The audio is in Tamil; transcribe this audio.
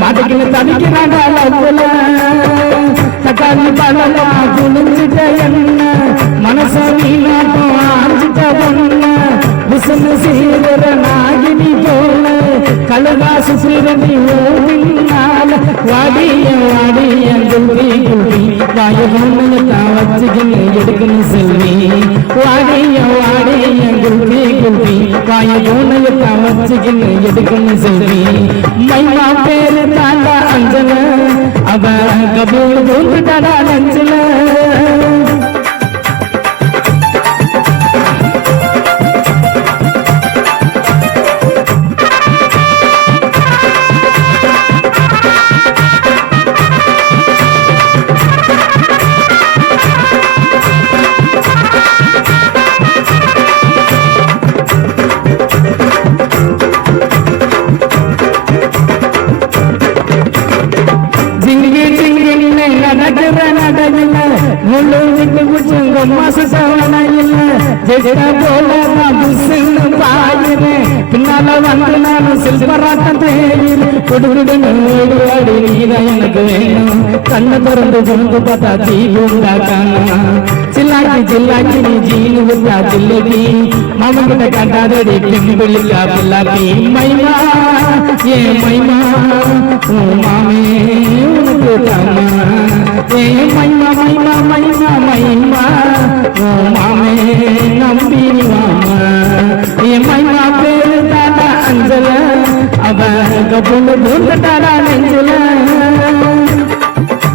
மாட்டுக்கு தவிக்கிறாடா லவ்வுல தக்காளி பழமா குளிஞ்சிட்ட என்ன மனச வீணாட்டம் ஆஞ்சிட்ட பொண்ண விசந்து சீர நாகினி போல கழுகா சுசிரதி ஓடினால வாடிய வாடிய குல்வி குல்வி வாய பொண்ணுத்தான் வச்சுக்கின்னு எடுக்கணும் செல்வி வாடிய வாடிய குல்வி குல்வி வாய பொண்ணுத்தான் வச்சுக்கின்னு எடுக்கணும் செல்வி மைமா பேரு தாண்டா அஞ்சல அவ கபூர் தூண்டுடா நெஞ்சல பின்னால வந்து நானும் செல்வராட்டம் தேயிறேன் கொடுவிடுன்னு ஓடுவாடி நீதான் எனக்கு வேணும் கண்ணை திறந்து பொழுது பார்த்தா தீபூண்டா காணா சில்லாக்கி சில்லாக்கி நீ ஜீனு விட்டா சில்லடி மாமன் கிட்ட காட்டாதடி பிம்பிளிக்கா பில்லாக்கி மைமா ஏ மைமா ஓ மாமே உனக்கு தாமா ஏ மைமா மைமா மைமா மைமா ஓ மாமே நம்பி மாமா ஏ மைமா பேரு தாடா அஞ்சல அவ கபுண்டு பூந்துட்டாடா நெஞ்சுல